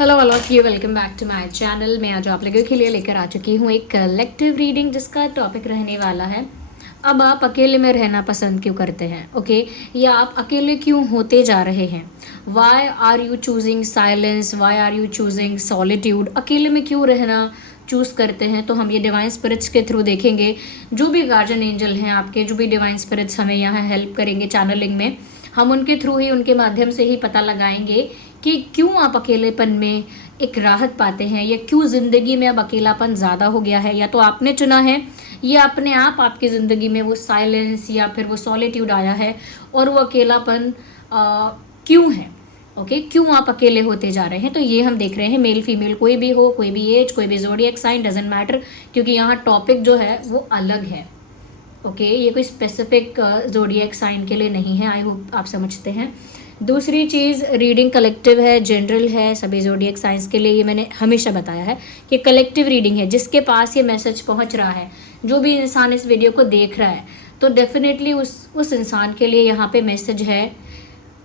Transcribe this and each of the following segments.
Hello all of you, welcome back to my channel. मैं आज आप लोगों के लिए लेकर आ चुकी हूँ एक कलेक्टिव रीडिंग जिसका टॉपिक रहने वाला है अब आप अकेले में रहना पसंद क्यों करते हैं, ओके? या आप अकेले क्यों होते जा रहे हैं? Why are you choosing silence, why are you choosing solitude? अकेले में क्यों रहना चूज़ करते हैं? तो हम ये डिवाइन स्पिरिट्स के थ्रू देखेंगे। जो भी गार्जियन एंजल हैं आपके, जो भी डिवाइन स्पिरिट्स हमें यहाँ हेल्प करेंगे चैनलिंग में, हम उनके थ्रू ही, उनके माध्यम से ही पता लगाएंगे कि क्यों आप अकेलेपन में एक राहत पाते हैं, या क्यों ज़िंदगी में अब अकेलापन ज़्यादा हो गया है, या तो आपने चुना है या अपने आप आपकी ज़िंदगी में वो साइलेंस या फिर वो सॉलिट्यूड आया है और वो अकेलापन क्यों है, ओके? क्यों आप अकेले होते जा रहे हैं? तो ये हम देख रहे हैं। मेल फीमेल कोई भी हो, कोई भी एज, कोई भी ज़ोडिएक साइन, डजेंट मैटर, क्योंकि यहाँ टॉपिक जो है वो अलग है, ओके? ये कोई स्पेसिफिक ज़ोडिएक साइन के लिए नहीं है। आई होप आप समझते हैं। दूसरी चीज़, रीडिंग कलेक्टिव है, जनरल है, सभी ज़ोडिएक साइंस के लिए। ये मैंने हमेशा बताया है कि कलेक्टिव रीडिंग है। जिसके पास ये मैसेज पहुंच रहा है, जो भी इंसान इस वीडियो को देख रहा है, तो डेफिनेटली उस इंसान के लिए यहाँ पे मैसेज है,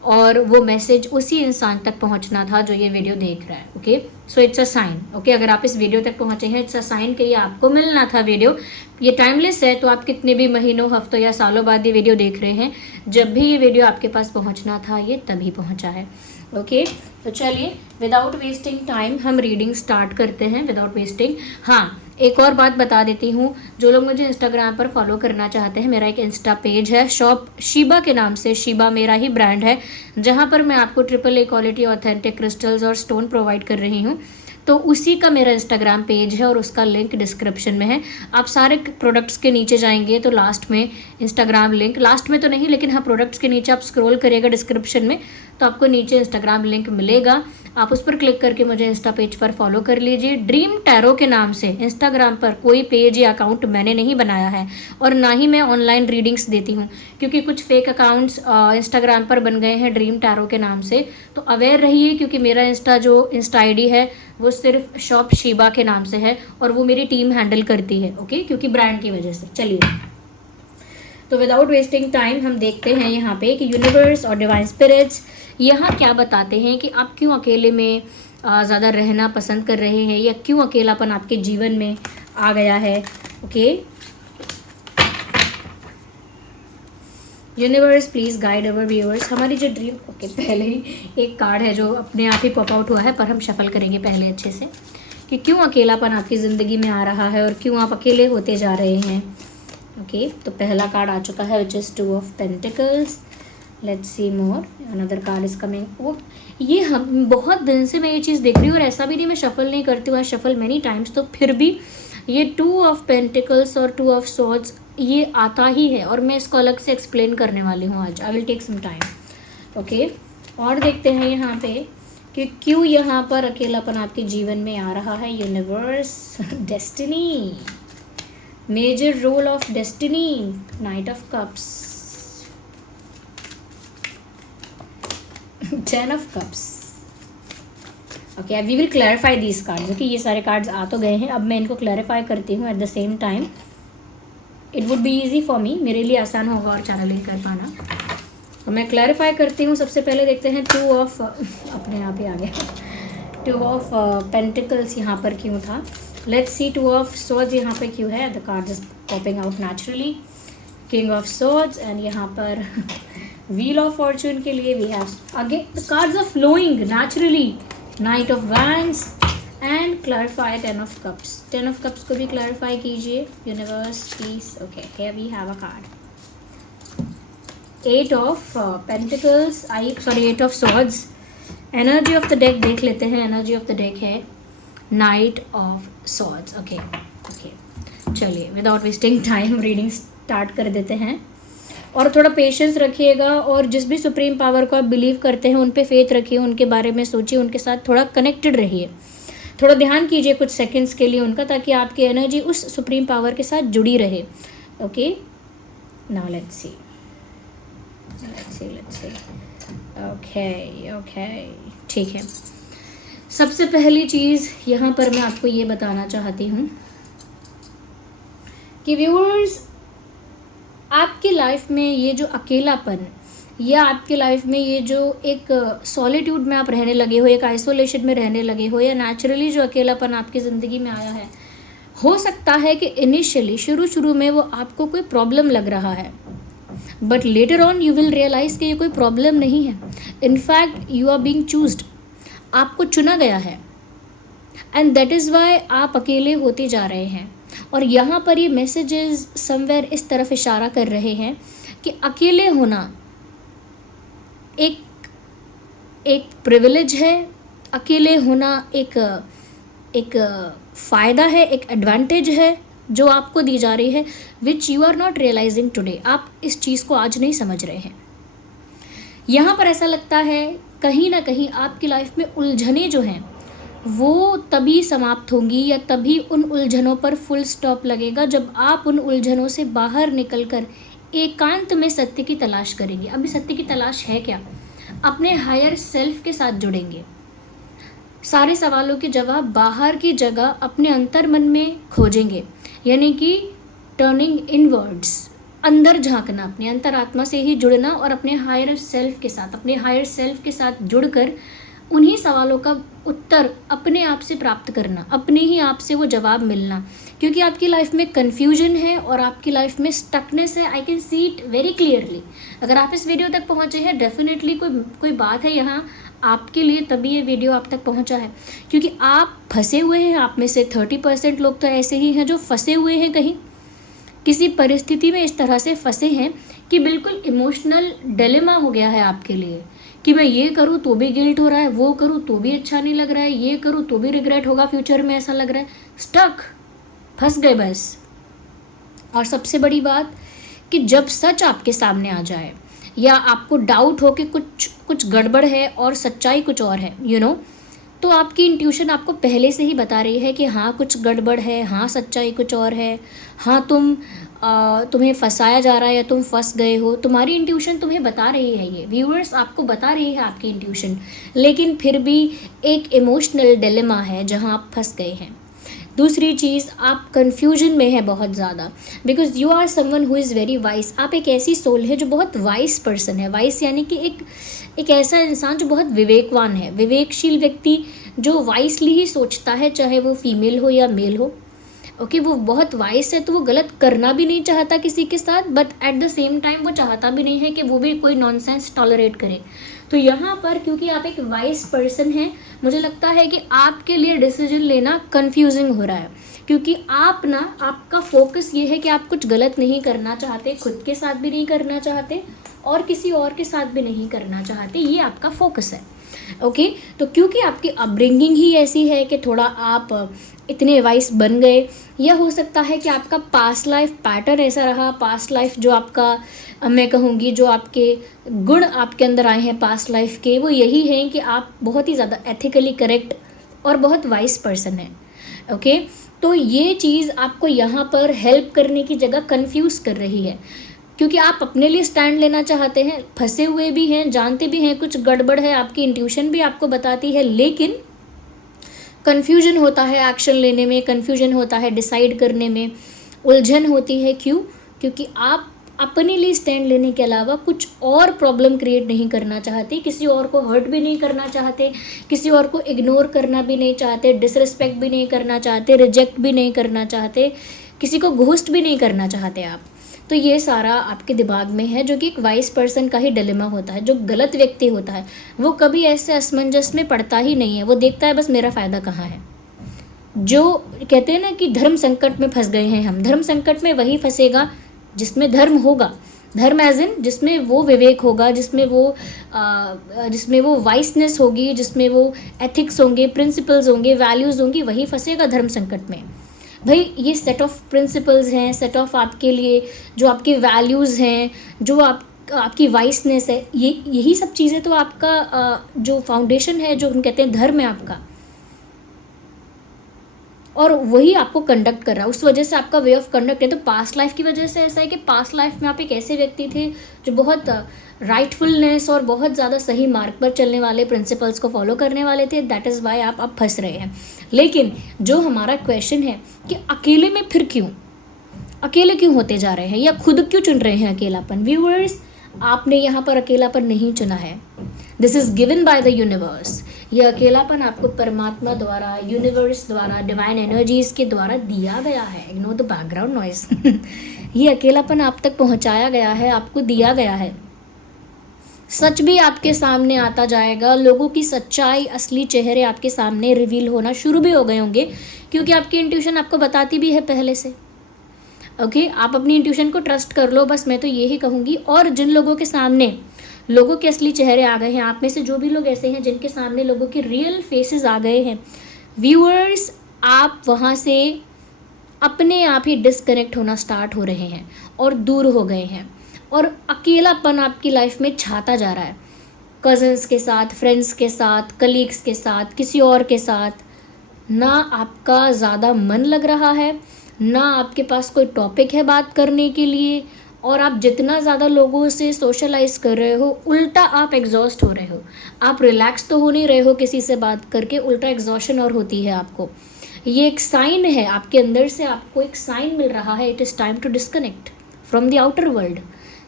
और वो मैसेज उसी इंसान तक पहुंचना था जो ये वीडियो देख रहा है, okay? So it's a sign, okay? अगर आप इस वीडियो तक पहुंचे हैं, इट्स अ साइन कि ये आपको मिलना था वीडियो। ये टाइमलेस है, तो आप कितने भी महीनों, हफ्तों या सालों बाद ये वीडियो देख रहे हैं, जब भी ये वीडियो आपके पास पहुंचना था, ये तभी पहुंचा है, ओके? तो चलिए, विदाउट वेस्टिंग टाइम हम रीडिंग स्टार्ट करते हैं, विदाउट वेस्टिंग। हाँ, एक और बात बता देती हूँ, जो लोग मुझे इंस्टाग्राम पर फॉलो करना चाहते हैं, मेरा एक इंस्टा पेज है शॉप शीबा के नाम से। शीबा मेरा ही ब्रांड है, जहाँ पर मैं आपको AAA क्वालिटी ऑथेंटिक क्रिस्टल्स और स्टोन प्रोवाइड कर रही हूँ। तो उसी का मेरा इंस्टाग्राम पेज है और उसका लिंक डिस्क्रिप्शन में है। आप सारे प्रोडक्ट्स के नीचे जाएंगे तो लास्ट में इंस्टाग्राम लिंक, लास्ट में तो नहीं लेकिन हाँ, प्रोडक्ट्स के नीचे आप स्क्रॉल करिएगा डिस्क्रिप्शन में, तो आपको नीचे इंस्टाग्राम लिंक मिलेगा। आप उस पर क्लिक करके मुझे इंस्टा पेज पर फॉलो कर लीजिए। ड्रीम टैरो के नाम से इंस्टाग्राम पर कोई पेज या अकाउंट मैंने नहीं बनाया है, और ना ही मैं ऑनलाइन रीडिंग्स देती हूँ, क्योंकि कुछ फेक अकाउंट्स इंस्टाग्राम पर बन गए हैं ड्रीम टैरो के नाम से। तो अवेयर रहिए, क्योंकि मेरा इंस्टा आईडी है वो सिर्फ शॉप शीबा के नाम से है, और वो मेरी टीम हैंडल करती है, ओके? क्योंकि ब्रांड की वजह से। चलिए, तो विदाउट वेस्टिंग टाइम हम देखते हैं यहाँ पे कि यूनिवर्स और डिवाइन स्पिरिट्स यहाँ क्या बताते हैं कि आप क्यों अकेले में ज़्यादा रहना पसंद कर रहे हैं, या क्यों अकेलापन आपके जीवन में आ गया है, okay? Universe please guide our viewers. हमारी जो ड्रीम, ओके, पहले ही एक कार्ड है जो अपने आप ही पॉप आउट हुआ है, पर हम शफल करेंगे पहले अच्छे से कि क्यों अकेलापन आपकी ज़िंदगी में आ रहा है और क्यों आप अकेले होते जा रहे हैं, ओके? तो पहला कार्ड आ चुका है, which is 2 of pentacles. Let's see more, another card is coming. वो ये हम बहुत दिन से मैं ये चीज़ देख रही हूँ, और ऐसा भी नहीं मैं शफल नहीं करती हूँ, शफल मैनी टाइम्स, तो फिर भी ये 2 ऑफ पेंटिकल्स और 2 ऑफ सॉर्ड्स ये आता ही है, और मैं इसको अलग से एक्सप्लेन करने वाली हूँ आज। I will take some time, okay? और देखते हैं यहाँ पे कि क्यों यहाँ पर अकेलापन आपके जीवन में आ रहा है। Universe, destiny, major role of destiny, knight of cups, 10 of cups, okay? We will clarify these cards, okay? ये सारे कार्ड्स आ तो गए हैं, अब मैं इनको क्लैरिफाई करती हूँ at the same time. It would be easy for me, मेरे लिए आसान होगा और चैनलिंग कर पाना, तो मैं क्लैरिफाई करती हूँ। सबसे पहले देखते हैं 2 ऑफ, अपने आप ही आ गया, 2 ऑफ पेंटिकल्स यहाँ पर क्यों था। लेट्स सी 2 ऑफ सॉर्ड्स यहाँ पर क्यों है। The card is popping out naturally, king of swords, and यहाँ पर व्हील ऑफ फॉर्चून के लिए we have again the cards of flowing naturally, knight of wands, and clarify 10 of cups. 10 of cups को भी क्लैरिफाई कीजिए universe please, okay? Here we have a card 8 of pentacles, 8 of swords. Energy of the deck देख लेते हैं। Energy of the deck है night of swords, okay? Okay, चलिए without wasting time reading start कर देते हैं, और थोड़ा पेशेंस रखिएगा, और जिस भी सुप्रीम पावर को आप बिलीव करते हैं उन पे फेथ रखिए, उनके बारे में सोचिए, उनके साथ थोड़ा कनेक्टेड रहिए, थोड़ा ध्यान कीजिए कुछ सेकंड्स के लिए उनका, ताकि आपकी एनर्जी उस सुप्रीम पावर के साथ जुड़ी रहे, okay? Now let's see, okay, ठीक है। सबसे पहली चीज़ यहाँ पर मैं आपको ये बताना चाहती हूँ कि व्यूअर्स, आपकी लाइफ में ये जो अकेलापन या आपके लाइफ में ये जो एक सॉलिट्यूड में आप रहने लगे हो, एक आइसोलेशन में रहने लगे हो, या नेचुरली जो अकेलापन आपकी ज़िंदगी में आया है, हो सकता है कि इनिशियली शुरू शुरू में वो आपको कोई प्रॉब्लम लग रहा है, but later on you will realise कि ये कोई प्रॉब्लम नहीं है। In fact you are being chosen, आपको चुना गया है, एंड दैट इज़ वाई आप अकेले होते जा रहे हैं। और यहाँ पर ये मैसेजेस समवेयर इस तरफ इशारा कर रहे हैं कि अकेले होना एक एक प्रिविलेज है, अकेले होना एक एक फ़ायदा है, एक एडवांटेज है जो आपको दी जा रही है, which you are not realising today. आप इस चीज़ को आज नहीं समझ रहे हैं। यहाँ पर ऐसा लगता है कहीं ना कहीं आपकी लाइफ में उलझनें जो हैं वो तभी समाप्त होंगी, या तभी उन उलझनों पर फुल स्टॉप लगेगा जब आप उन उलझनों से बाहर निकलकर एकांत में सत्य की तलाश करेंगे। अभी सत्य की तलाश है क्या? अपने हायर सेल्फ के साथ जुड़ेंगे, सारे सवालों के जवाब बाहर की जगह अपने अंतर मन में खोजेंगे, यानी कि टर्निंग इनवर्ड्स, अंदर झांकना, अपने अंतरात्मा से ही जुड़ना और अपने हायर सेल्फ के साथ जुड़कर उन्हीं सवालों का उत्तर अपने आप से प्राप्त करना, अपने ही आप से वो जवाब मिलना। क्योंकि आपकी लाइफ में कन्फ्यूजन है और आपकी लाइफ में स्टकनेस है। I can see it very clearly. अगर आप इस वीडियो तक पहुँचे हैं, डेफिनेटली कोई बात है यहाँ आपके लिए, तभी ये वीडियो आप तक पहुँचा है। क्योंकि आप फंसे हुए हैं। आप में से 30% लोग तो ऐसे ही हैं जो फंसे हुए हैं, कहीं किसी परिस्थिति में इस तरह से फंसे हैं कि बिल्कुल इमोशनल डिलेमा हो गया है आपके लिए कि मैं ये करूँ तो भी गिल्ट हो रहा है, वो करूँ तो भी अच्छा नहीं लग रहा है, ये करूँ तो भी रिग्रेट होगा फ्यूचर में, ऐसा लग रहा है। स्टक, फंस गए बस। और सबसे बड़ी बात कि जब सच आपके सामने आ जाए या आपको डाउट हो कि कुछ गड़बड़ है और सच्चाई कुछ और है, तो आपकी इंट्यूशन आपको पहले से ही बता रही है कि हाँ कुछ गड़बड़ है, हाँ सच्चाई कुछ और है, हाँ तुम्हें फंसाया जा रहा है या तुम फंस गए हो। तुम्हारी इंट्यूशन तुम्हें बता रही है, ये व्यूअर्स आपको बता रही है आपकी इंट्यूशन, लेकिन फिर भी एक इमोशनल डिलेमा है जहाँ आप फंस गए हैं। दूसरी चीज़, आप कन्फ्यूजन में हैं बहुत ज़्यादा, because you are someone who is very wise. आप एक ऐसी सोल है जो बहुत वाइस पर्सन है। वाइस यानी कि एक ऐसा इंसान जो बहुत विवेकवान है, विवेकशील व्यक्ति जो वाइसली ही सोचता है, चाहे वो फीमेल हो या मेल हो। ओके, वो बहुत वाइस है, तो वो गलत करना भी नहीं चाहता किसी के साथ, but at the same time वो चाहता भी नहीं है कि वो भी कोई नॉनसेंस टॉलरेट करे। तो यहाँ पर क्योंकि आप एक वाइस पर्सन हैं, मुझे लगता है कि आपके लिए डिसीजन लेना कंफ्यूजिंग हो रहा है, क्योंकि आपका फोकस ये है कि आप कुछ गलत नहीं करना चाहते, खुद के साथ भी नहीं करना चाहते और किसी और के साथ भी नहीं करना चाहते, ये आपका फोकस है। ओके, तो क्योंकि आपकी अपब्रिंगिंग ही ऐसी है कि थोड़ा आप इतने वाइस बन गए, या हो सकता है कि आपका पास्ट लाइफ पैटर्न ऐसा रहा, पास्ट लाइफ जो आपका मैं कहूँगी जो आपके गुण आपके अंदर आए हैं पास्ट लाइफ के, वो यही हैं कि आप बहुत ही ज़्यादा एथिकली करेक्ट और बहुत वाइस पर्सन हैं। ओके, तो ये चीज़ आपको यहाँ पर हेल्प करने की जगह कंफ्यूज कर रही है, क्योंकि आप अपने लिए स्टैंड लेना चाहते हैं, फंसे हुए भी हैं, जानते भी हैं कुछ गड़बड़ है, आपकी इंट्यूशन भी आपको बताती है, लेकिन कन्फ्यूजन होता है एक्शन लेने में, कन्फ्यूजन होता है डिसाइड करने में, उलझन होती है। क्यों? क्योंकि आप अपने लिए स्टैंड लेने के अलावा कुछ और प्रॉब्लम क्रिएट नहीं करना चाहते, किसी और को हर्ट भी नहीं करना चाहते, किसी और को इग्नोर करना भी नहीं चाहते, डिसरिस्पेक्ट भी नहीं करना चाहते, रिजेक्ट भी नहीं करना चाहते, किसी को घोस्ट भी नहीं करना चाहते आप। तो ये सारा आपके दिमाग में है, जो कि एक वाइस पर्सन का ही डिलेमा होता है। जो गलत व्यक्ति होता है वो कभी ऐसे असमंजस में पड़ता ही नहीं है, वो देखता है बस मेरा फ़ायदा कहाँ है। जो कहते हैं ना कि धर्म संकट में फंस गए हैं हम, धर्म संकट में वही फंसेगा जिसमें धर्म होगा, धर्म एज इन जिसमें वो विवेक होगा, जिसमें वो वाइसनेस होगी, जिसमें वो एथिक्स होंगे, प्रिंसिपल्स होंगे, वैल्यूज़ होंगी, वही फंसेगा धर्म संकट में। भाई ये सेट ऑफ प्रिंसिपल्स हैं, सेट ऑफ आपके लिए जो आपके वैल्यूज़ हैं, जो आपकी वाइसनेस है, यही सब चीज़ें तो आपका जो फाउंडेशन है, जो हम कहते हैं धर्म है आपका, और वही आपको कंडक्ट कर रहा है। उस वजह से आपका वे ऑफ कंडक्ट है। तो पास्ट लाइफ की वजह से ऐसा है कि पास्ट लाइफ में आप एक ऐसे व्यक्ति थे जो बहुत राइटफुलनेस और बहुत ज़्यादा सही मार्ग पर चलने वाले प्रिंसिपल्स को फॉलो करने वाले थे। दैट इज़ वाई आप अब फंस रहे हैं। लेकिन जो हमारा क्वेश्चन है कि अकेले में फिर क्यों, अकेले क्यों होते जा रहे हैं या खुद क्यों चुन रहे हैं अकेलापन। व्यूअर्स, आपने यहाँ पर अकेलापन नहीं चुना है, this is given by the universe. ये अकेलापन आपको परमात्मा द्वारा, यूनिवर्स द्वारा, डिवाइन एनर्जीज के द्वारा दिया गया है। Ignore the background noise. ये अकेलापन आप तक पहुंचाया गया है, आपको दिया गया है। सच भी आपके सामने आता जाएगा, लोगों की सच्चाई, असली चेहरे आपके सामने रिवील होना शुरू भी हो गए होंगे, क्योंकि आपकी इंट्यूशन आपको बताती भी है पहले से। ओके, आप अपनी इंट्यूशन को ट्रस्ट कर लो, बस मैं तो यही कहूँगी। और जिन लोगों के सामने लोगों के असली चेहरे आ गए हैं, आप में से जो भी लोग ऐसे हैं जिनके सामने लोगों के रियल फेसेस आ गए हैं, व्यूअर्स, आप वहाँ से अपने आप ही डिस्कनेक्ट होना स्टार्ट हो रहे हैं और दूर हो गए हैं, और अकेलापन आपकी लाइफ में छाता जा रहा है। कज़न्स के साथ, फ्रेंड्स के साथ, कलीग्स के साथ, किसी और के साथ ना आपका ज़्यादा मन लग रहा है, ना आपके पास कोई टॉपिक है बात करने के लिए, और आप जितना ज़्यादा लोगों से सोशलाइज कर रहे हो, उल्टा आप एग्जॉस्ट हो रहे हो। आप रिलैक्स तो हो नहीं रहे हो किसी से बात करके, उल्टा एग्जॉशन और होती है आपको। ये एक साइन है आपके अंदर से, आपको एक साइन मिल रहा है, it is time to disconnect from the outer world.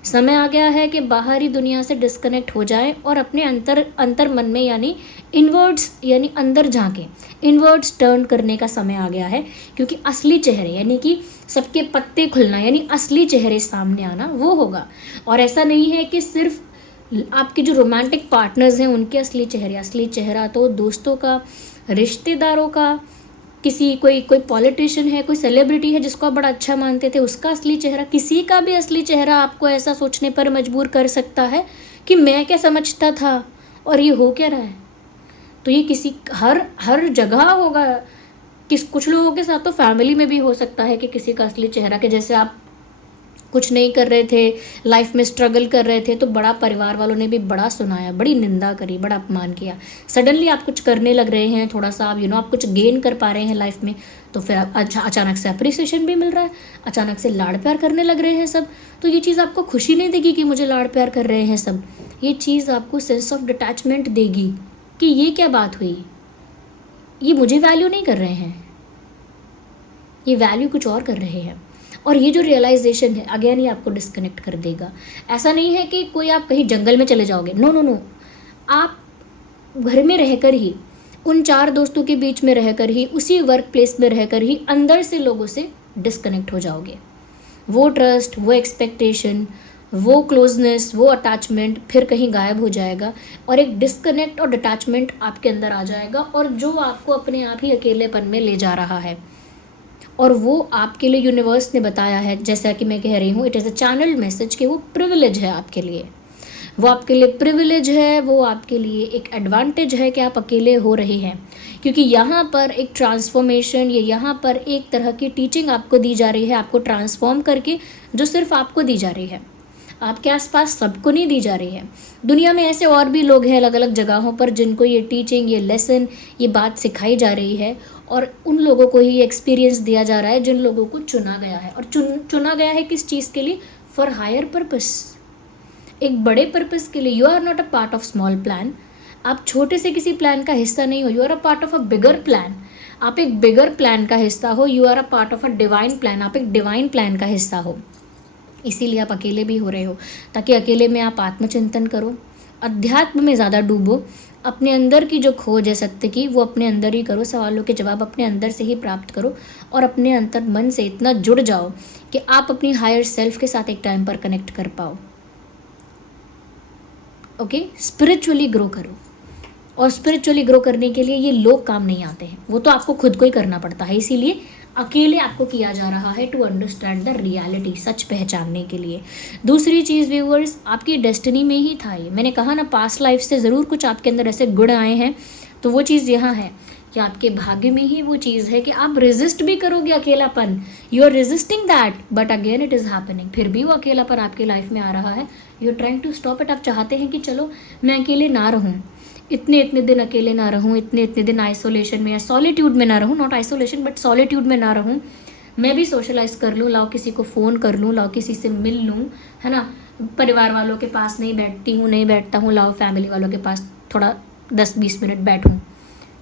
समय आ गया है कि बाहरी दुनिया से डिस्कनेक्ट हो जाएं और अपने अंतर मन में, यानी इनवर्ड्स, यानी अंदर झांकें, इनवर्ड्स टर्न करने का समय आ गया है। क्योंकि असली चेहरे, यानी कि सबके पत्ते खुलना, यानी असली चेहरे सामने आना, वो होगा। और ऐसा नहीं है कि सिर्फ आपके जो रोमांटिक पार्टनर्स हैं उनके असली चेहरे, असली चेहरा तो दोस्तों का, रिश्तेदारों का, किसी कोई पॉलिटिशियन है, कोई सेलिब्रिटी है जिसको आप बड़ा अच्छा मानते थे, उसका असली चेहरा, किसी का भी असली चेहरा आपको ऐसा सोचने पर मजबूर कर सकता है कि मैं क्या समझता था और ये हो क्या रहा है। तो ये किसी हर जगह होगा। कुछ लोगों के साथ तो फैमिली में भी हो सकता है कि किसी का असली चेहरा, के जैसे आप कुछ नहीं कर रहे थे, लाइफ में स्ट्रगल कर रहे थे, तो बड़ा परिवार वालों ने भी बड़ा सुनाया, बड़ी निंदा करी, बड़ा अपमान किया। सडनली आप कुछ करने लग रहे हैं, थोड़ा सा आप आप कुछ गेन कर पा रहे हैं लाइफ में, तो फिर अचानक से अप्रिसिएशन भी मिल रहा है, अचानक से लाड़ प्यार करने लग रहे हैं सब। तो ये चीज़ आपको खुशी नहीं देगी कि मुझे लाड़ प्यार कर रहे हैं सब, ये चीज़ आपको सेंस ऑफ डिटैचमेंट देगी कि ये क्या बात हुई, ये मुझे वैल्यू नहीं कर रहे हैं, ये वैल्यू कुछ और कर रहे हैं। और ये जो रियलाइजेशन है, अगेन ये आपको डिस्कनेक्ट कर देगा। ऐसा नहीं है कि कोई आप कहीं जंगल में चले जाओगे, नो नो नो, आप घर में रहकर ही, उन 4 दोस्तों के बीच में रहकर ही, उसी वर्क प्लेस में रहकर ही अंदर से लोगों से डिस्कनेक्ट हो जाओगे। वो ट्रस्ट, वो एक्सपेक्टेशन, वो क्लोजनेस, वो अटैचमेंट फिर कहीं गायब हो जाएगा, और एक डिस्कनेक्ट और डिटैचमेंट आपके अंदर आ जाएगा, और जो आपको अपने आप ही अकेलेपन में ले जा रहा है। और वो आपके लिए यूनिवर्स ने बताया है, जैसा कि मैं कह रही हूँ, it is a channel message, कि वो प्रिविलेज है आपके लिए, वो आपके लिए प्रिविलेज है, वो आपके लिए एक एडवांटेज है कि आप अकेले हो रहे हैं। क्योंकि यहाँ पर एक ट्रांसफॉर्मेशन, या यहाँ पर एक तरह की टीचिंग आपको दी जा रही है, आपको ट्रांसफॉर्म करके, जो सिर्फ आपको दी जा रही है, आपके आसपास सबको नहीं दी जा रही है। दुनिया में ऐसे और भी लोग हैं अलग अलग जगहों पर जिनको ये टीचिंग, ये लेसन, ये बात सिखाई जा रही है, और उन लोगों को ही एक्सपीरियंस दिया जा रहा है जिन लोगों को चुना गया है। और चुना गया है किस चीज़ के लिए? फॉर हायर पर्पस, एक बड़े पर्पस के लिए। You are not a part of small plan, आप छोटे से किसी प्लान का हिस्सा नहीं हो, you are a part of a bigger plan, आप एक बिगर प्लान का हिस्सा हो, you are a part of a divine plan, आप एक डिवाइन प्लान का हिस्सा हो। इसीलिए आप अकेले भी हो रहे हो, ताकि अकेले में आप आत्मचिंतन करो, अध्यात्म में ज़्यादा डूबो, अपने अंदर की जो खोज है सत्य की, वो अपने अंदर ही करो, सवालों के जवाब अपने अंदर से ही प्राप्त करो, और अपने अंतर मन से इतना जुड़ जाओ कि आप अपनी हायर सेल्फ के साथ एक टाइम पर कनेक्ट कर पाओ। ओके, स्पिरिचुअली ग्रो करो। और स्पिरिचुअली ग्रो करने के लिए ये लोग काम नहीं आते हैं, वो तो आपको खुद को ही करना पड़ता है। इसीलिए अकेले आपको किया जा रहा है, टू अंडरस्टैंड द रियलिटी, सच पहचानने के लिए। दूसरी चीज़ व्यूअर्स, आपकी डेस्टिनी में ही था ये। मैंने कहा ना, पास्ट लाइफ से ज़रूर कुछ आपके अंदर ऐसे गुण आए हैं, तो वो चीज़ यहाँ है कि आपके भाग्य में ही वो चीज़ है कि आप रेजिस्ट भी करोगे अकेलापन, you are resisting that, but again it is happening. फिर भी वो अकेलापन आपकी लाइफ में आ रहा है, you are trying to stop it. आप चाहते हैं कि चलो मैं अकेले ना रहूँ, इतने इतने दिन अकेले ना रहूँ, इतने इतने दिन आइसोलेशन में या सॉलिट्यूड में ना रहूँ, नॉट आइसोलेशन बट सॉलिट्यूड में ना रहूँ, मैं भी सोशलाइज कर लूँ, लाओ किसी को फ़ोन कर लूँ, लाओ किसी से मिल लूँ, है ना। परिवार वालों के पास नहीं बैठता हूँ, लाओ फैमिली वालों के पास थोड़ा 10-20 मिनट बैठूँ।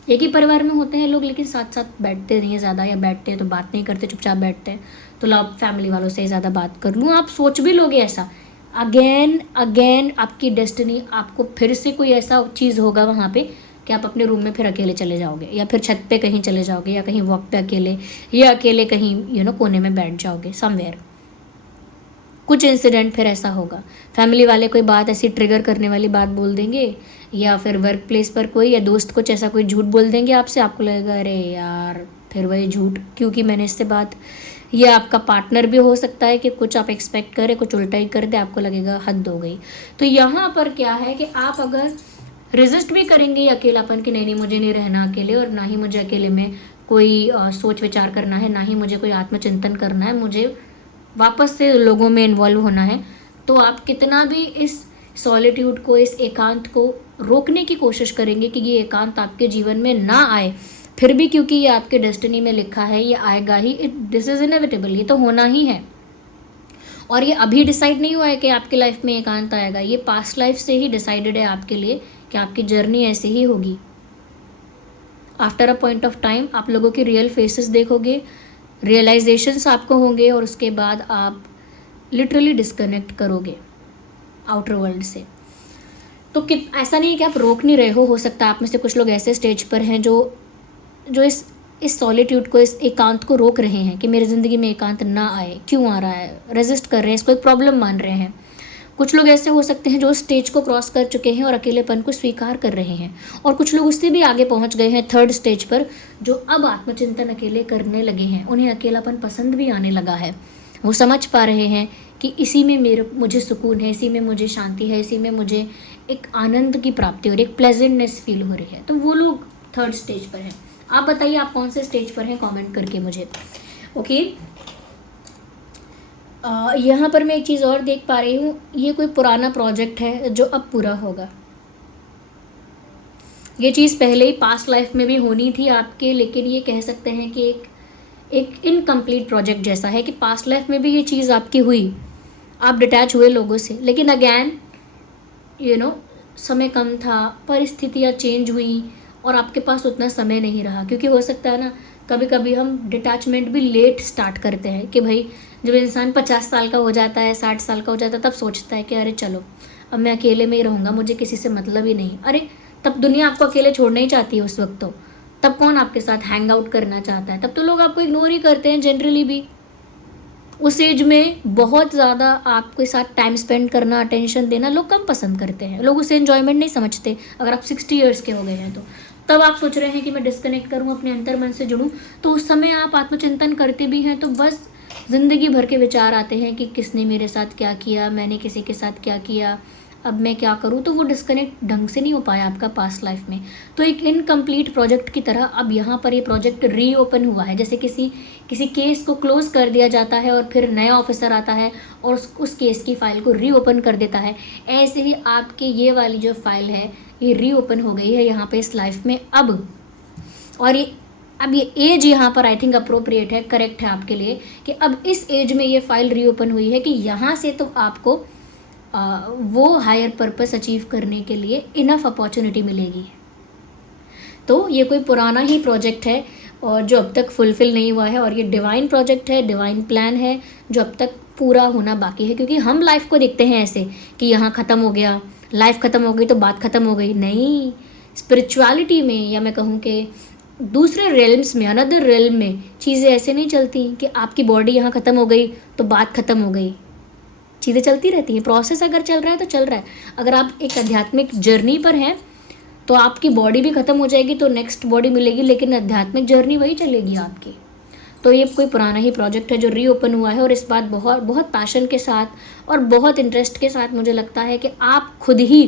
एक ही परिवार में होते हैं लोग, लेकिन साथ साथ बैठते नहीं हैं ज़्यादा, या बैठते हैं तो बात नहीं करते, चुपचाप बैठते हैं, तो लाओ फैमिली वालों से ज़्यादा बात कर लूँ। आप सोच भी लोगे ऐसा, अगेन अगेन आपकी डेस्टिनी, आपको फिर से कोई ऐसा चीज़ होगा वहाँ पे कि आप अपने रूम में फिर अकेले चले जाओगे, या फिर छत पे कहीं चले जाओगे, या कहीं वॉक पे अकेले, या अकेले कहीं कोने में बैठ जाओगे समवेयर। कुछ इंसिडेंट फिर ऐसा होगा, फैमिली वाले कोई बात ऐसी ट्रिगर करने वाली बात बोल देंगे, या फिर वर्क प्लेस पर कोई या दोस्त कुछ ऐसा कोई झूठ बोल देंगे आपसे, आपको लगेगा अरे यार फिर वही झूठ, क्योंकि मैंने इससे बात। या आपका पार्टनर भी हो सकता है कि कुछ आप एक्सपेक्ट करें, कुछ उल्टा ही कर दे, आपको लगेगा हद हो गई। तो यहाँ पर क्या है कि आप अगर रेजिस्ट भी करेंगे ये अकेलापन कि नहीं नहीं मुझे नहीं रहना अकेले, और ना ही मुझे अकेले में कोई सोच विचार करना है, ना ही मुझे कोई आत्मचिंतन करना है, मुझे वापस से लोगों में इन्वॉल्व होना है, तो आप कितना भी इस सॉलिट्यूड को, इस एकांत को रोकने की कोशिश करेंगे कि ये एकांत आपके जीवन में ना आए, फिर भी क्योंकि ये आपके डेस्टिनी में लिखा है, ये आएगा ही, दिस इज़ इनएविटेबल, ये तो होना ही है। और ये अभी डिसाइड नहीं हुआ है कि आपकी लाइफ में एकांत आएगा, ये पास्ट लाइफ से ही डिसाइडेड है आपके लिए कि आपकी जर्नी ऐसे ही होगी। After a point of time आप लोगों की रियल फेसेस देखोगे, रियलाइजेशंस आपको होंगे, और उसके बाद आप लिटरली डिस्कनेक्ट करोगे आउटर वर्ल्ड से। तो कि ऐसा नहीं है कि आप रोक नहीं रहे हो सकता है आप में से कुछ लोग ऐसे स्टेज पर हैं जो इस सॉलिट्यूड को, इस एकांत को रोक रहे हैं कि मेरी ज़िंदगी में एकांत ना आए, क्यों आ रहा है, रेजिस्ट कर रहे हैं, इसको एक प्रॉब्लम मान रहे हैं। कुछ लोग ऐसे हो सकते हैं जो उस स्टेज को क्रॉस कर चुके हैं और अकेलेपन को स्वीकार कर रहे हैं, और कुछ लोग उससे भी आगे पहुंच गए हैं, थर्ड स्टेज पर, जो अब आत्मचिंतन अकेले करने लगे हैं, उन्हें अकेलापन पसंद भी आने लगा है। वो समझ पा रहे हैं कि इसी में मुझे सुकून है, इसी में मुझे शांति है, इसी में मुझे एक आनंद की प्राप्ति हो रही है, एक प्लेजेंटनेस फील हो रही है। तो वो लोग थर्ड स्टेज पर हैं। आप बताइए आप कौन से स्टेज पर हैं, कमेंट करके मुझे। ओके, यहाँ पर मैं एक चीज़ और देख पा रही हूँ, ये कोई पुराना प्रोजेक्ट है जो अब पूरा होगा। ये चीज़ पहले ही पास्ट लाइफ में भी होनी थी आपके, लेकिन ये कह सकते हैं कि एक इनकम्प्लीट प्रोजेक्ट जैसा है कि पास्ट लाइफ में भी ये चीज़ आपकी हुई, आप डिटैच हुए लोगों से, लेकिन अगैन समय कम था, परिस्थितियाँ चेंज हुई, और आपके पास उतना समय नहीं रहा। क्योंकि हो सकता है ना, कभी कभी हम डिटैचमेंट भी लेट स्टार्ट करते हैं कि भाई जब इंसान 50 साल का हो जाता है, 60 साल का हो जाता है, तब सोचता है कि अरे चलो अब मैं अकेले में ही रहूँगा, मुझे किसी से मतलब ही नहीं। अरे तब दुनिया आपको अकेले छोड़ना ही चाहती है उस वक्त, तो तब कौन आपके साथ हैंग आउट करना चाहता है, तब तो लोग आपको इग्नोर ही करते हैं जनरली भी। उस एज में बहुत ज़्यादा आपके साथ टाइम स्पेंड करना, अटेंशन देना लोग कम पसंद करते हैं, लोग उसे एन्जॉयमेंट नहीं समझते। अगर आप 60 ईयर्स के हो गए हैं तो तब आप सोच रहे हैं कि मैं डिस्कनेक्ट करूं, अपने अंतर मन से जुड़ूं, तो उस समय आप आत्मचिंतन करते भी हैं तो बस ज़िंदगी भर के विचार आते हैं कि किसने मेरे साथ क्या किया, मैंने किसी के साथ क्या किया, अब मैं क्या करूं। तो वो डिस्कनेक्ट ढंग से नहीं हो पाया आपका पास्ट लाइफ में। तो एक इनकम्प्लीट प्रोजेक्ट की तरह अब यहाँ पर ये प्रोजेक्ट रीओपन हुआ है, जैसे किसी केस को क्लोज कर दिया जाता है और फिर नया ऑफिसर आता है और उस केस की फाइल को रीओपन कर देता है। ऐसे ही आपके ये वाली जो फाइल है ये रीओपन हो गई है यहाँ पे इस लाइफ में अब। और अब ये एज यहाँ पर आई थिंक अप्रोप्रिएट है, करेक्ट है आपके लिए कि अब इस एज में ये फाइल रीओपन हुई है कि यहाँ से तो आपको वो हायर पर्पस अचीव करने के लिए इनफ अपॉर्चुनिटी मिलेगी। तो ये कोई पुराना ही प्रोजेक्ट है और जो अब तक फुलफ़िल नहीं हुआ है, और ये डिवाइन प्रोजेक्ट है, डिवाइन प्लान है जो अब तक पूरा होना बाकी है। क्योंकि हम लाइफ को देखते हैं ऐसे कि यहाँ ख़त्म हो गया, लाइफ ख़त्म हो गई तो बात ख़त्म हो गई। नहीं, स्पिरिचुअलिटी में, या मैं कहूँ कि दूसरे रेल्म्स में, अनदर रेल्म में चीज़ें ऐसे नहीं चलती कि आपकी बॉडी यहाँ ख़त्म हो गई तो बात ख़त्म हो गई। चीज़ें चलती रहती हैं, प्रोसेस अगर चल रहा है तो चल रहा है। अगर आप एक आध्यात्मिक जर्नी पर हैं तो आपकी बॉडी भी ख़त्म हो जाएगी तो नेक्स्ट बॉडी मिलेगी, लेकिन आध्यात्मिक जर्नी वही चलेगी आपकी। तो ये कोई पुराना ही प्रोजेक्ट है जो रीओपन हुआ है, और इस बात बहुत बहुत पैशन के साथ और बहुत इंटरेस्ट के साथ मुझे लगता है कि आप खुद ही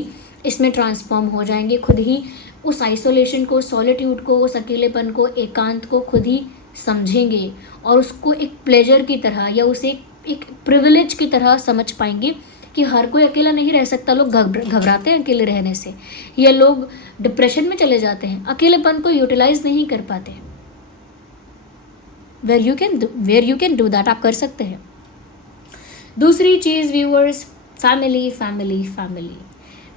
इसमें ट्रांसफॉर्म हो जाएंगे, खुद ही उस आइसोलेशन को, सॉलिट्यूड को, उस अकेलेपन को, एकांत को खुद ही समझेंगे और उसको एक प्लेजर की तरह या उसे एक प्रिविलेज की तरह समझ पाएंगे कि हर कोई अकेला नहीं रह सकता। लोग घबराते हैं अकेले रहने से, या लोग डिप्रेशन में चले जाते हैं, अकेलेपन को यूटिलाइज नहीं कर पाते। Where you can do that, आप कर सकते हैं। दूसरी चीज़ व्यूअर्स, फैमिली फैमिली फैमिली।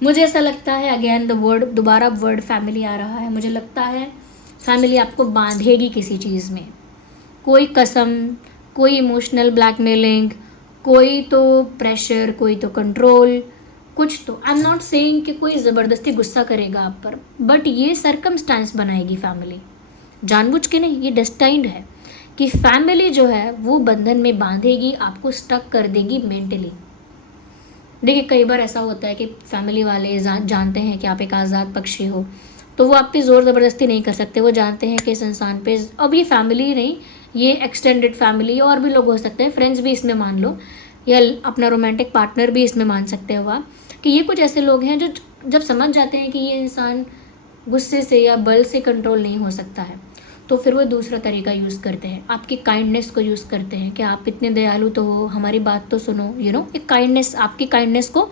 मुझे ऐसा लगता है, अगेन दोबारा वर्ड फैमिली आ रहा है, मुझे लगता है फैमिली आपको बांधेगी किसी चीज़ में। कोई कसम, कोई इमोशनल ब्लैकमेलिंग, कोई तो प्रेशर, कोई तो कंट्रोल, कुछ तो। आई एम नॉट सेइंग कि कोई ज़बरदस्ती गुस्सा करेगा आप पर, बट ये सरकमस्टांस बनाएगी फैमिली, जानबूझ के नहीं, ये डेस्टाइंड है कि फैमिली जो है वो बंधन में बांधेगी, आपको स्टक कर देगी मेंटली। देखिए कई बार ऐसा होता है कि फैमिली वाले जानते हैं कि आप एक आज़ाद पक्षी हो, तो वो आप पे ज़ोर ज़बरदस्ती नहीं कर सकते। वो जानते हैं कि इस इंसान पे, अब ये फैमिली नहीं, ये एक्सटेंडेड फैमिली और भी लोग हो सकते हैं, फ्रेंड्स भी इसमें मान लो, या अपना रोमांटिक पार्टनर भी इसमें मान सकते हो आप, कि ये कुछ ऐसे लोग हैं जो जब समझ जाते हैं कि ये इंसान गुस्से से या बल से कंट्रोल नहीं हो सकता है, तो फिर वो दूसरा तरीका यूज़ करते हैं, आपकी काइंडनेस को यूज़ करते हैं कि आप इतने दयालु तो हो, हमारी बात तो सुनो, एक काइंडनेस, आपकी काइंडनेस को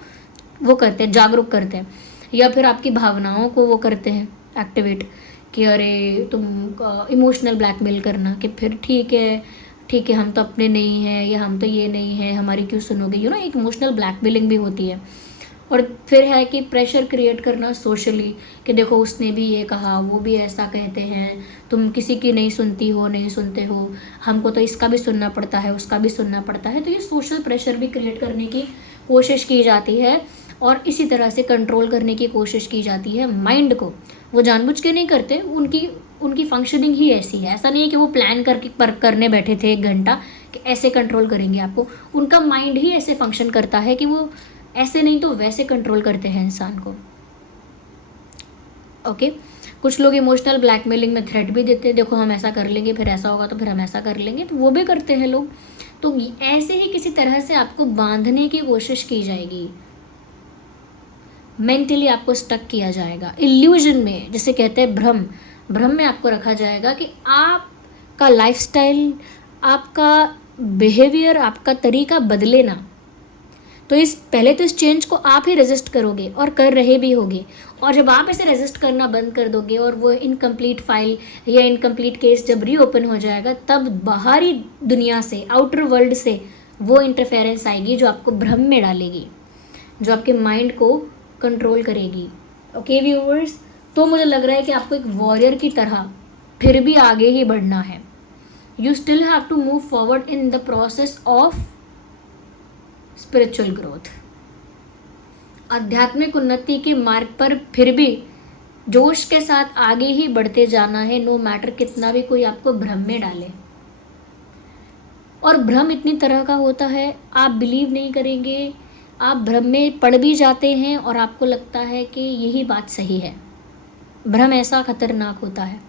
वो करते हैं, जागरूक करते हैं, या फिर आपकी भावनाओं को वो करते हैं एक्टिवेट, कि अरे तुम इमोशनल ब्लैकमेल करना, कि फिर ठीक है हम तो अपने नहीं हैं, या हम तो ये नहीं है, हमारी क्यों सुनोगे, एक इमोशनल ब्लैकमेलिंग भी होती है। और फिर है कि प्रेशर क्रिएट करना सोशली, कि देखो उसने भी ये कहा, वो भी ऐसा कहते हैं, तुम किसी की नहीं सुनते हो, हमको तो इसका भी सुनना पड़ता है, उसका भी सुनना पड़ता है। तो ये सोशल प्रेशर भी क्रिएट करने की कोशिश की जाती है, और इसी तरह से कंट्रोल करने की कोशिश की जाती है माइंड को। वो जानबूझ के नहीं करते, उनकी फंक्शनिंग ही ऐसी है। ऐसा नहीं है कि वो प्लान करने बैठे थे 1 घंटा कि ऐसे कंट्रोल करेंगे आपको। उनका माइंड ही ऐसे फंक्शन करता है कि वो ऐसे नहीं तो वैसे कंट्रोल करते हैं इंसान को। ओके, कुछ लोग इमोशनल ब्लैकमेलिंग में थ्रेट भी देते हैं, देखो हम ऐसा कर लेंगे, फिर ऐसा होगा तो फिर हम ऐसा कर लेंगे, तो वो भी करते हैं लोग। तो ऐसे ही किसी तरह से आपको बांधने की कोशिश की जाएगी, मेंटली आपको स्टक किया जाएगा, इल्यूजन में, जिसे कहते हैं भ्रम में आपको रखा जाएगा कि आपका लाइफस्टाइल, आपका बिहेवियर, आपका तरीका बदले ना। तो पहले तो इस चेंज को आप ही रेजिस्ट करोगे, और कर रहे भी होगे। और जब आप इसे रेजिस्ट करना बंद कर दोगे, और वो इनकम्प्लीट फाइल या इनकम्प्लीट केस जब रीओपन हो जाएगा, तब बाहरी दुनिया से, आउटर वर्ल्ड से वो इंटरफेरेंस आएगी जो आपको भ्रम में डालेगी, जो आपके माइंड को कंट्रोल करेगी। ओके व्यूअर्स, तो मुझे लग रहा है कि आपको एक वॉरियर की तरह फिर भी आगे ही बढ़ना है। You still have to move forward in the process of spiritual growth, आध्यात्मिक उन्नति के मार्ग पर फिर भी जोश के साथ आगे ही बढ़ते जाना है, नो मैटर कितना भी कोई आपको भ्रम में डाले। और भ्रम इतनी तरह का होता है, आप बिलीव नहीं करेंगे, आप भ्रम में पड़ भी जाते हैं और आपको लगता है कि यही बात सही है। भ्रम ऐसा खतरनाक होता है,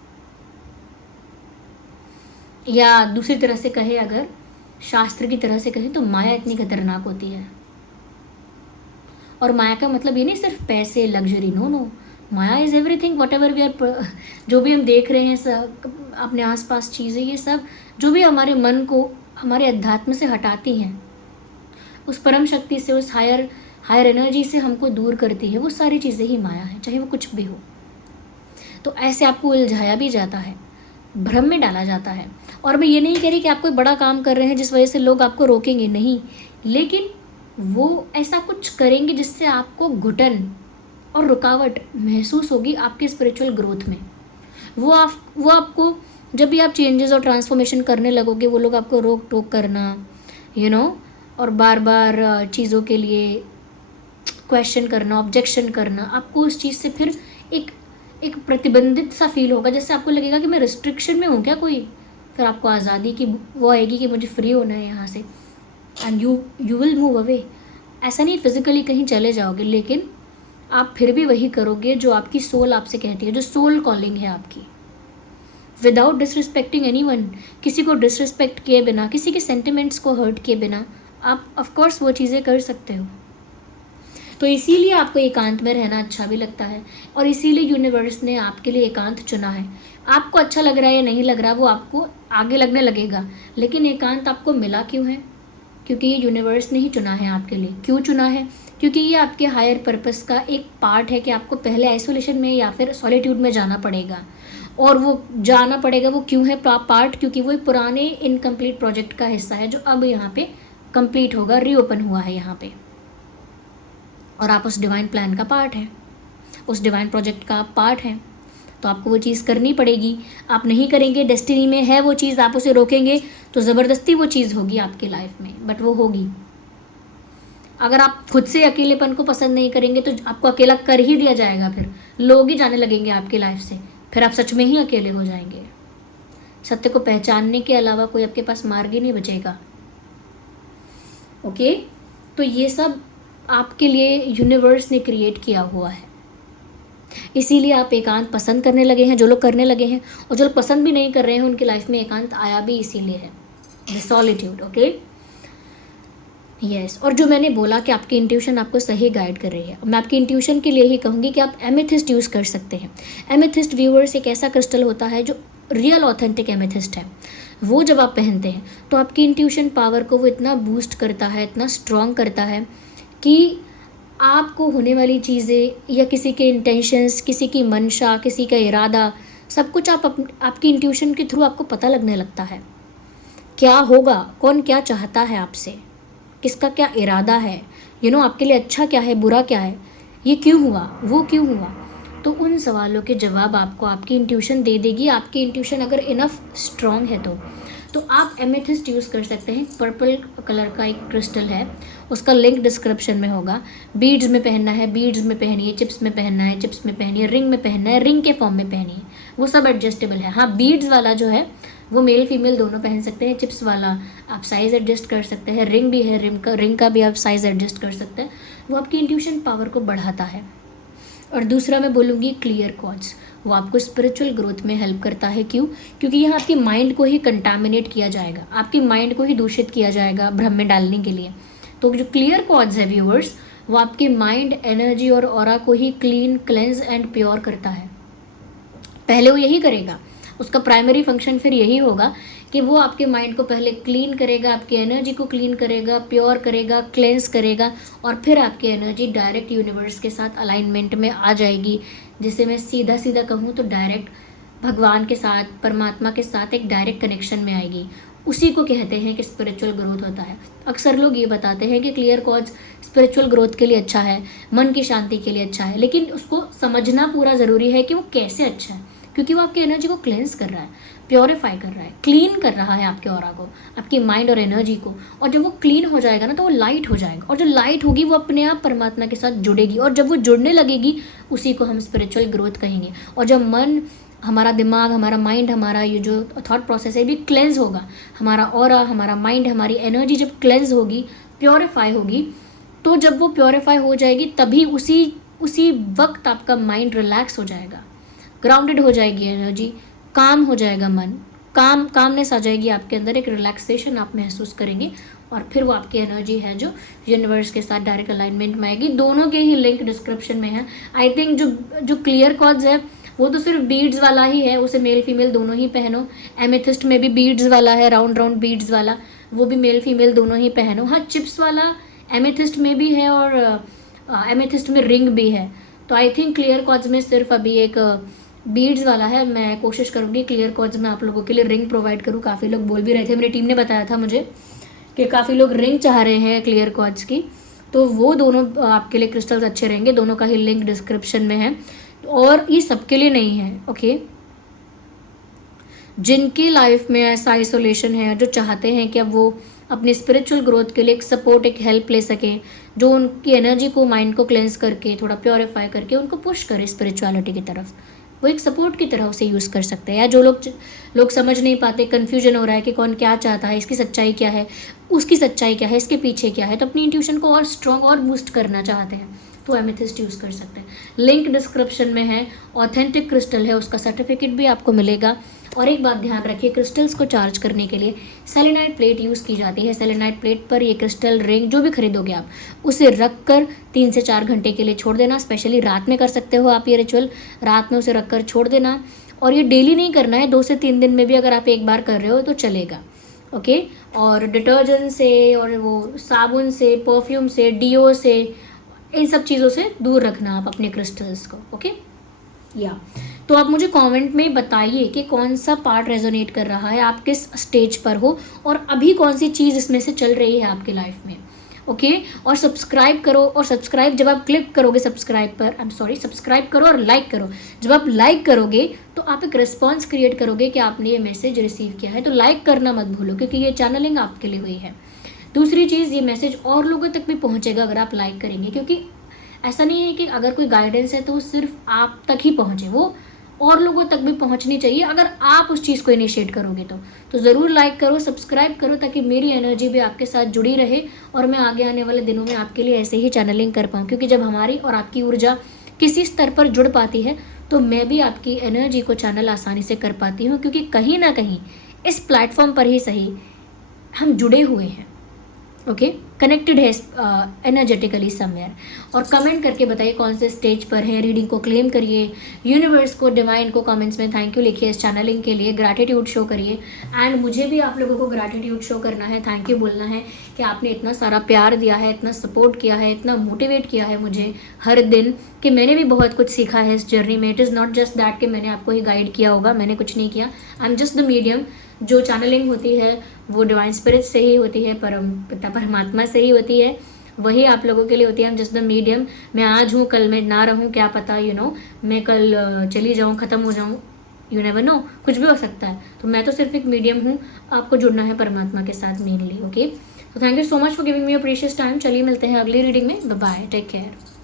या दूसरी तरह से कहे, अगर शास्त्र की तरह से कहें तो माया इतनी खतरनाक होती है। और माया का मतलब ये नहीं सिर्फ पैसे, luxury, no, maya is everything, whatever we are, जो भी हम देख रहे हैं सब अपने आसपास चीज़ें, ये सब जो भी हमारे मन को, हमारे अध्यात्म से हटाती हैं, उस परम शक्ति से, उस हायर एनर्जी से हमको दूर करती है, वो सारी चीज़ें ही माया है, चाहे वो कुछ भी हो। तो ऐसे आपको उलझाया भी जाता है, भ्रम में डाला जाता है। और मैं ये नहीं कह रही कि आप कोई बड़ा काम कर रहे हैं जिस वजह से लोग आपको रोकेंगे, नहीं, लेकिन वो ऐसा कुछ करेंगे जिससे आपको घुटन और रुकावट महसूस होगी आपके स्पिरिचुअल ग्रोथ में। वो आपको, जब भी आप चेंजेस और ट्रांसफॉर्मेशन करने लगोगे, वो लोग आपको रोक टोक करना, और बार बार चीज़ों के लिए क्वेश्चन करना, ऑब्जेक्शन करना, आपको उस चीज़ से फिर एक प्रतिबंधित सा फील होगा, जैसे आपको लगेगा कि मैं रिस्ट्रिक्शन में हूँ क्या कोई। फिर आपको आज़ादी की वो आएगी कि मुझे फ्री होना है यहाँ से, and you will move away. ऐसा नहीं फिजिकली कहीं चले जाओगे, लेकिन आप फिर भी वही करोगे जो आपकी सोल आपसे कहती है, जो सोल कॉलिंग है आपकी, विदाउट डिसरिस्पेक्टिंग एनीवन। किसी को डिसरिस्पेक्ट किए बिना, किसी के सेंटिमेंट्स को हर्ट किए बिना आप ऑफकोर्स वो चीज़ें कर सकते हो। तो इसीलिए आपको एकांत में रहना अच्छा भी लगता है, और इसीलिए यूनिवर्स ने आपके लिए एकांत चुना है। आपको अच्छा लग रहा है या नहीं लग रहा, वो आपको आगे लगने लगेगा, लेकिन एकांत आपको मिला क्यों है? क्योंकि ये यूनिवर्स ने ही चुना है आपके लिए। क्यों चुना है? क्योंकि ये आपके हायर पर्पस का एक पार्ट है कि आपको पहले आइसोलेशन में या फिर सॉलिट्यूड में जाना पड़ेगा, और वो जाना पड़ेगा। वो क्यों है पार्ट? क्योंकि वो एक पुराने इनकम्प्लीट प्रोजेक्ट का हिस्सा है जो अब यहाँ पे कंप्लीट होगा, रीओपन हुआ है यहाँ पे, और आप उस डिवाइन प्लान का पार्ट हैं, उस डिवाइन प्रोजेक्ट का आप पार्ट हैं। तो आपको वो चीज़ करनी पड़ेगी। आप नहीं करेंगे, डेस्टिनी में है वो चीज़, आप उसे रोकेंगे तो ज़बरदस्ती वो चीज़ होगी आपकी लाइफ में, बट वो होगी। अगर आप खुद से अकेलेपन को पसंद नहीं करेंगे तो आपको अकेला कर ही दिया जाएगा, फिर लोग ही जाने लगेंगे आपकी लाइफ से, फिर आप सच में ही अकेले हो जाएंगे। सत्य को पहचानने के अलावा कोई आपके पास मार्ग ही नहीं बचेगा। ओके, तो ये सब आपके लिए यूनिवर्स ने क्रिएट किया हुआ है, इसीलिए आप एकांत पसंद करने लगे हैं, जो लोग करने लगे हैं, और जो लोग पसंद भी नहीं कर रहे हैं उनकी लाइफ में एकांत आया भी इसीलिए है, द सॉलिट्यूड। Okay, yes. और जो मैंने बोला कि आपकी इंट्यूशन आपको सही गाइड कर रही है, मैं आपकी इंट्यूशन के लिए ही कहूँगी कि आप एमेथिस्ट यूज़ कर सकते हैं। एमेथिस्ट व्यूअर्स एक ऐसा क्रिस्टल होता है जो रियल ऑथेंटिक एमेथिस्ट है। वो जब आप पहनते हैं तो आपकी इंट्यूशन पावर को वो इतना बूस्ट करता है, इतना स्ट्रॉन्ग करता है कि आपको होने वाली चीज़ें या किसी के इंटेंशंस, किसी की मंशा, किसी का इरादा, सब कुछ आपकी इंट्यूशन के थ्रू आपको पता लगने लगता है। क्या होगा, कौन क्या चाहता है आपसे, किसका क्या इरादा है, आपके लिए अच्छा क्या है, बुरा क्या है, ये क्यों हुआ, वो क्यों हुआ। तो उन सवालों के जवाब आपको आपकी इंट्यूशन दे देगी। आपकी इंट्यूशन अगर इनफ स्ट्रॉन्ग है तो आप एमेथिस्ट यूज़ कर सकते हैं। पर्पल कलर का एक क्रिस्टल है, उसका लिंक डिस्क्रिप्शन में होगा। बीड्स में पहनना है, बीड्स में पहनिए, चिप्स में पहनना है, चिप्स में पहनिए, रिंग में पहनना है, रिंग के फॉर्म में पहनिए, वो सब एडजस्टेबल है। हाँ, बीड्स वाला जो है वो मेल फीमेल दोनों पहन सकते हैं। चिप्स वाला आप साइज़ एडजस्ट कर सकते हैं। रिंग भी है, रिंग का भी आप साइज़ एडजस्ट कर सकते हैं। वो आपकी इंट्यूशन पावर को बढ़ाता है। और दूसरा मैं बोलूँगी क्लियर क्वार्ट्ज, वो आपको स्पिरिचुअल ग्रोथ में हेल्प करता है। क्यों? क्योंकि यहाँ आपकी माइंड को ही कंटामिनेट किया जाएगा, आपकी माइंड को ही दूषित किया जाएगा भ्रम में डालने के लिए। तो जो क्लियर क्वार्ट्ज है व्यूअर्स, वो आपके माइंड, एनर्जी और ऑरा को ही क्लीन, क्लेंज एंड प्योर करता है। पहले वो यही करेगा, उसका प्राइमरी फंक्शन फिर यही होगा कि वो आपके माइंड को पहले क्लीन करेगा, आपकी एनर्जी को क्लीन करेगा, प्योर करेगा, क्लेंस करेगा, और फिर आपकी एनर्जी डायरेक्ट यूनिवर्स के साथ अलाइनमेंट में आ जाएगी। जिसे मैं सीधा सीधा कहूँ तो डायरेक्ट भगवान के साथ, परमात्मा के साथ एक डायरेक्ट कनेक्शन में आएगी। उसी को कहते हैं कि स्पिरिचुअल ग्रोथ होता है। अक्सर लोग ये बताते हैं कि क्लियर कॉज स्पिरिचुअल ग्रोथ के लिए अच्छा है, मन की शांति के लिए अच्छा है, लेकिन उसको समझना पूरा ज़रूरी है कि वो कैसे अच्छा है। क्योंकि वो आपकी एनर्जी को क्लेंस कर रहा है, प्योरीफाई कर रहा है, क्लीन कर रहा है आपके ऑरा को, आपकी माइंड और एनर्जी को। और जब वो क्लीन हो जाएगा ना तो वो लाइट हो जाएगा, और जो लाइट होगी वो अपने आप परमात्मा के साथ जुड़ेगी, और जब वो जुड़ने लगेगी उसी को हम स्पिरिचुअल ग्रोथ कहेंगे। और जब मन, हमारा दिमाग, हमारा माइंड, हमारा ये जो थॉट प्रोसेस है भी क्लेंस होगा, हमारा ऑरा, हमारा माइंड, हमारी एनर्जी जब क्लेंस होगी, प्योरीफाई होगी, तो जब वो प्योरीफाई हो जाएगी तभी उसी वक्त आपका माइंड रिलैक्स हो जाएगा, ग्राउंडेड हो जाएगी एनर्जी, काम हो जाएगा मन, कामनेस आ जाएगी आपके अंदर, एक रिलैक्सेशन आप महसूस करेंगे, और फिर वो आपकी एनर्जी है जो यूनिवर्स के साथ डायरेक्ट अलाइनमेंट में आएगी। दोनों के ही लिंक डिस्क्रिप्शन में है। आई थिंक जो क्लियर कॉज है वो तो सिर्फ बीड्स वाला ही है, उसे मेल फीमेल दोनों ही पहनो। एमेथिस्ट में भी बीड्स वाला है, राउंड राउंड बीड्स वाला, वो भी मेल फीमेल दोनों ही पहनो। हाँ, चिप्स वाला एमेथिस्ट में भी है और एमेथिस्ट में रिंग भी है। तो आई थिंक क्लियर कॉज में सिर्फ अभी एक बीड्स वाला है। मैं कोशिश करूँगी क्लियर कॉज में आप लोगों के लिए रिंग प्रोवाइड करूँ। काफ़ी लोग बोल भी रहे थे, मेरी टीम ने बताया था मुझे कि काफ़ी लोग रिंग चाह रहे हैं क्लियर कॉज की, तो वो दोनों आपके लिए क्रिस्टल्स अच्छे रहेंगे। दोनों का ही लिंक डिस्क्रिप्शन में है, और ये सबके लिए नहीं है। ओके, जिनकी लाइफ में ऐसा आइसोलेशन है, जो चाहते हैं कि अब वो अपनी स्पिरिचुअल ग्रोथ के लिए एक सपोर्ट, एक हेल्प ले सकें, जो उनकी एनर्जी को, माइंड को क्लेंस करके, थोड़ा प्योरीफाई करके उनको पुश करे स्पिरिचुअलिटी की तरफ, वो एक सपोर्ट की तरह उसे यूज़ कर सकते हैं। या जो लोग समझ नहीं पाते, कन्फ्यूजन हो रहा है कि कौन क्या चाहता है, इसकी सच्चाई क्या है, उसकी सच्चाई क्या है, इसके पीछे क्या है, तो अपनी इंट्यूशन को और स्ट्रॉन्ग और बूस्ट करना चाहते हैं तो एमेथिस्ट यूज़ कर सकते हैं। लिंक डिस्क्रिप्शन में है। ऑथेंटिक क्रिस्टल है, उसका सर्टिफिकेट भी आपको मिलेगा। और एक बात ध्यान रखिए, क्रिस्टल्स को चार्ज करने के लिए सेलेनाइट प्लेट यूज़ की जाती है। सेलेनाइट प्लेट पर ये क्रिस्टल रिंग जो भी खरीदोगे आप, उसे रख कर 3 से 4 घंटे के लिए छोड़ देना। स्पेशली रात में कर सकते हो आप ये रिचुअल, रात में उसे रख कर छोड़ देना। और ये डेली नहीं करना है, 2 से 3 दिन में भी अगर आप एक बार कर रहे हो तो चलेगा। ओके, और डिटर्जेंट से और वो साबुन से, परफ्यूम से, डीओ से, इन सब चीज़ों से दूर रखना आप अपने क्रिस्टल्स को। ओके, या तो आप मुझे कमेंट में बताइए कि कौन सा पार्ट रेजोनेट कर रहा है, आप किस स्टेज पर हो, और अभी कौन सी चीज़ इसमें से चल रही है आपकी लाइफ में। ओके, और सब्सक्राइब करो, और सब्सक्राइब जब आप क्लिक करोगे सब्सक्राइब करो और लाइक करो। जब आप लाइक करोगे तो आप एक रिस्पॉन्स क्रिएट करोगे कि आपने ये मैसेज रिसीव किया है। तो लाइक करना मत भूलो, क्योंकि ये चैनलिंग आपके लिए हुई है। दूसरी चीज़, ये मैसेज और लोगों तक भी पहुँचेगा अगर आप लाइक करेंगे, क्योंकि ऐसा नहीं है कि अगर कोई गाइडेंस है तो सिर्फ आप तक ही पहुँचे, वो और लोगों तक भी पहुंचनी चाहिए अगर आप उस चीज़ को इनिशिएट करोगे तो ज़रूर लाइक करो, सब्सक्राइब करो, ताकि मेरी एनर्जी भी आपके साथ जुड़ी रहे और मैं आगे आने वाले दिनों में आपके लिए ऐसे ही चैनलिंग कर पाऊँ। क्योंकि जब हमारी और आपकी ऊर्जा किसी स्तर पर जुड़ पाती है तो मैं भी आपकी एनर्जी को चैनल आसानी से कर पाती हूँ, क्योंकि कहीं ना कहीं इस प्लेटफॉर्म पर ही सही हम जुड़े हुए हैं। ओके, कनेक्टेड है एनर्जेटिकली समवेयर। और कमेंट करके बताइए कौन से स्टेज पर हैं, रीडिंग को क्लेम करिए, यूनिवर्स को, डिवाइन को कमेंट्स में थैंक यू लिखिए, इस चैनलिंग के लिए ग्रैटिट्यूड शो करिए। एंड मुझे भी आप लोगों को ग्रैटिट्यूड शो करना है, थैंक यू बोलना है कि आपने इतना सारा प्यार दिया है, इतना सपोर्ट किया है, इतना मोटिवेट किया है मुझे हर दिन, कि मैंने भी बहुत कुछ सीखा है इस जर्नी में। It is not just that कि मैंने आपको ही गाइड किया होगा, मैंने कुछ नहीं किया, I am just the medium. जो चैनलिंग होती है वो डिवाइन स्पिरिट से ही होती है, परम पिता परमात्मा से ही होती है, वही आप लोगों के लिए होती है। हम जस्ट द मीडियम। मैं आज हूँ, कल मैं ना रहूँ, क्या पता, मैं कल चली जाऊँ, ख़त्म हो जाऊँ, यू नेवर नो, कुछ भी हो सकता है। तो मैं तो सिर्फ एक मीडियम हूँ, आपको जुड़ना है परमात्मा के साथ मेनली। ओके, तो thank you so much for giving me your precious time. चलिए मिलते हैं अगली रीडिंग में। Bye bye, take care.